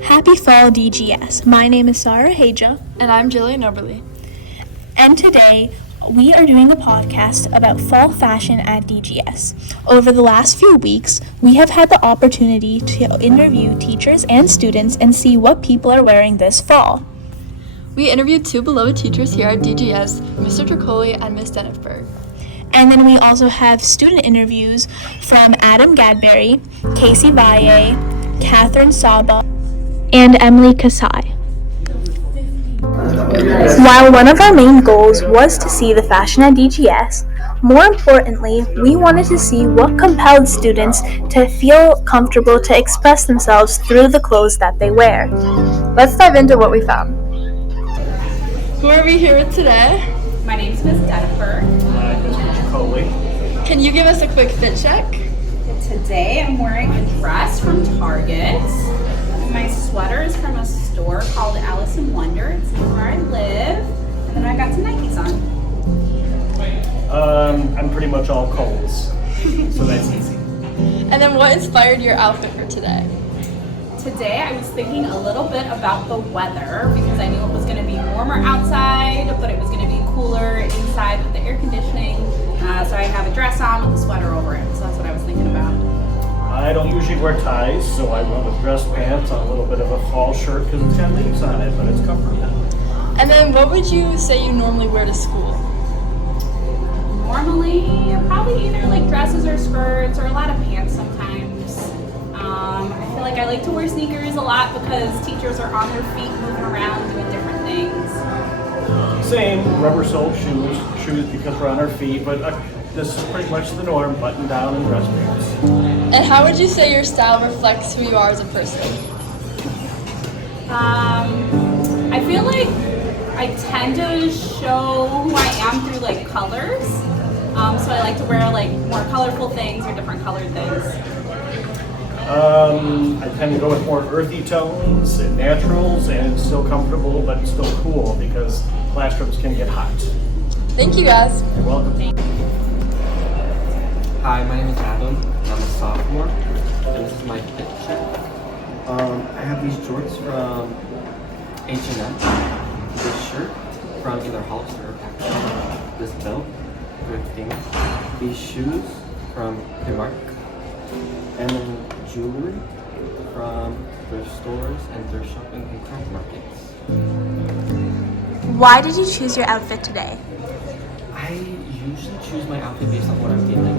Happy Fall DGS. My name is Saara And I'm Jillian Oberly. and today we are doing a podcast about fall fashion at DGS. Over the last few weeks, we have had the opportunity to interview teachers and students and see what people are wearing this fall. We interviewed two beloved teachers here at DGS, Mr. Tricoli and Ms. Dennisberg. And then we also have student interviews from Adam Gadberry, Casey Valle, Catherine Saba, and Emily Kasai. While one of our main goals was to see the fashion at DGS, more importantly, we wanted to see what compelled students to feel comfortable to express themselves through the clothes that they wear. Let's dive into what we found. Who are we here with today? My name's Ms. Dennisberg. Can you give us a quick fit check? Today I'm wearing a dress from Target. My sweater is from a store called Alice in Wonder. It's near where I live. And then I got some Nikes on. I'm pretty much all Kohl's, so that's easy. And then what inspired your outfit for today? Today I was thinking a little bit about the weather because I knew it was going to be warmer outside, but it was going to be cooler inside with the air conditioning. So I have a dress on with a sweater over it. So that's what I was thinking about. I don't usually wear ties, so I went with dress pants on a little bit of a fall shirt because it's got leaves on it, but it's comfortable. And then what would you say you normally wear to school? Normally, probably either like dresses or skirts or a lot of pants sometimes. I feel like I like to wear sneakers a lot because teachers are on their feet moving around doing different things. Same, rubber sole shoes because we're on our feet, but this is pretty much the norm, button down and dress pants. And how would you say your style reflects who you are as a person? I feel like I tend to show who I am through like colors. So I like to wear like more colorful things or different colored things. I tend to go with more earthy tones and naturals, and it's still comfortable, but it's still cool because classrooms can get hot. Thank you guys. You're welcome. Hi, my name is Adam. I'm a sophomore, and this is my fit check. I have these shorts from H&M, this shirt from either Hollister or Packard, this belt, thrifting, these shoes from Primark, and then jewelry from thrift stores and thrift shopping and craft markets. Why did you choose your outfit today? I usually choose my outfit based on what I'm feeling.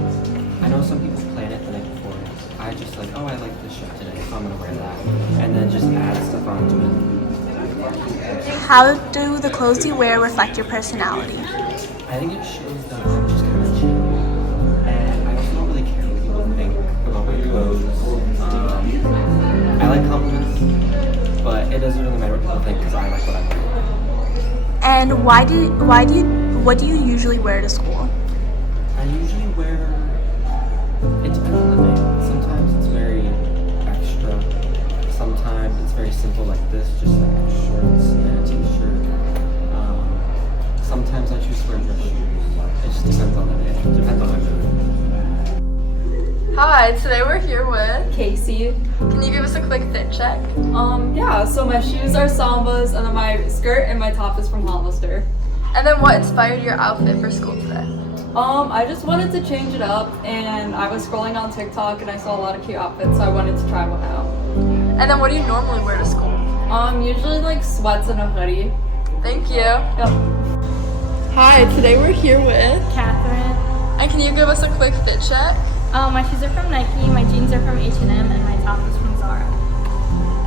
I know some people plan it the night before. I just like, oh, I like this shirt today, so I'm gonna wear that, and then just add stuff onto it. How do the clothes you wear reflect your personality? I think it shows that I'm just kind of chill, and I also don't really care what people think about my clothes. I like compliments, but it doesn't really matter what people think because I like what I wear. And what do you usually wear to school? I usually wear, it depends on the day. Sometimes it's very extra. Sometimes it's very simple like this, just like shorts and a t-shirt. Sometimes I choose to wear dress shoes. It just depends on the day. It depends on my mood. Hi, today we're here with Casey. Can you give us a quick fit check? Yeah, so my shoes are Sambas, and then my skirt and my top is from Hollister. And then what inspired your outfit for school today? I just wanted to change it up, and I was scrolling on TikTok and I saw a lot of cute outfits, so I wanted to try one out. And then what do you normally wear to school? Usually like sweats and a hoodie. Thank you. Yep. Hi, today we're here with Catherine. And can you give us a quick fit check? My shoes are from Nike, my jeans are from H&M, and my top is from Saara.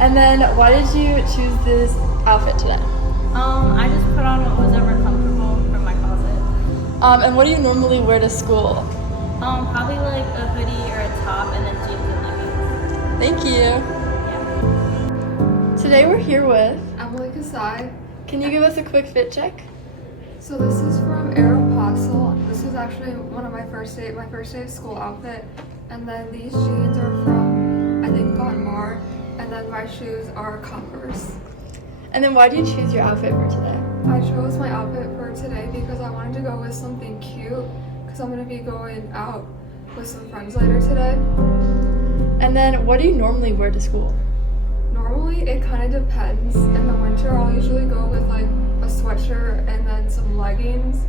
And then why did you choose this outfit today? I just put on what was ever comfortable from my closet. And what do you normally wear to school? Probably like a hoodie or a top and then jeans and leggings. Thank you. Yeah. Today we're here with Emily Kasai. Can you give us a quick fit check? So this is from Aeropostale. This is actually one of my first day of school outfit. And then these jeans are from, I think, Bon Mar. And then my shoes are Converse. And then why did you choose your outfit for today? I chose my outfit for today because I wanted to go with something cute because I'm going to be going out with some friends later today. And then what do you normally wear to school? Normally it kind of depends. In the winter, I'll usually go with like a sweatshirt and then some leggings.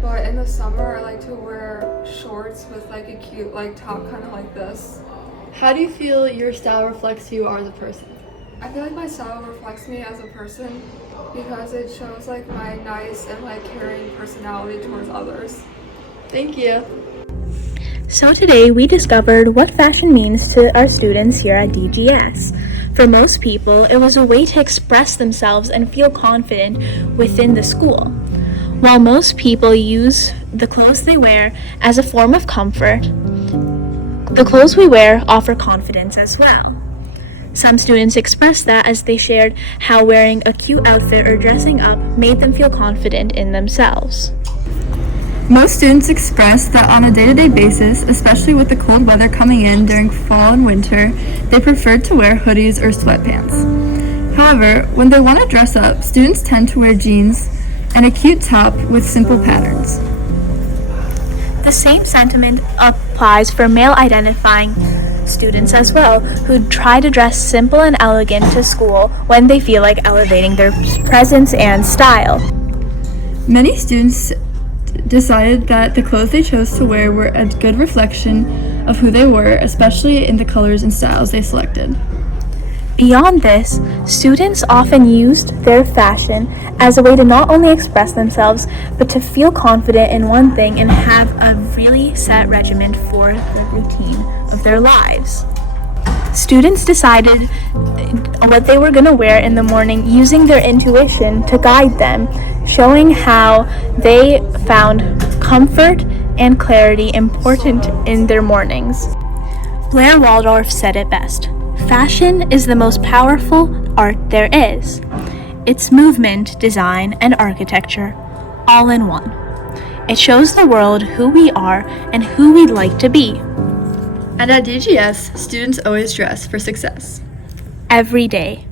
But in the summer, I like to wear shorts with like a cute like top, kind of like this. How do you feel your style reflects who you are as a person? I feel like my style reflects me as a person because it shows like my nice and like caring personality towards others. Thank you. So today we discovered what fashion means to our students here at DGS. For most people, it was a way to express themselves and feel confident within the school. While most people use the clothes they wear as a form of comfort, the clothes we wear offer confidence as well. Some students expressed that as they shared how wearing a cute outfit or dressing up made them feel confident in themselves. Most students express that on a day-to-day basis, especially with the cold weather coming in during fall and winter, they prefer to wear hoodies or sweatpants. However, when they want to dress up, students tend to wear jeans and a cute top with simple patterns. The same sentiment applies for male-identifying students as well, who try to dress simple and elegant to school when they feel like elevating their presence and style. Many students decided that the clothes they chose to wear were a good reflection of who they were, especially in the colors and styles they selected. Beyond this, students often used their fashion as a way to not only express themselves, but to feel confident in one thing and have a really set regimen for the routine of their lives. Students decided what they were going to wear in the morning using their intuition to guide them, showing how they found comfort and clarity important in their mornings. Blair Waldorf said it best: "Fashion is the most powerful art there is. It's movement, design, and architecture, all in one. It shows the world who we are and who we'd like to be. And at DGS, students always dress for success. Every day."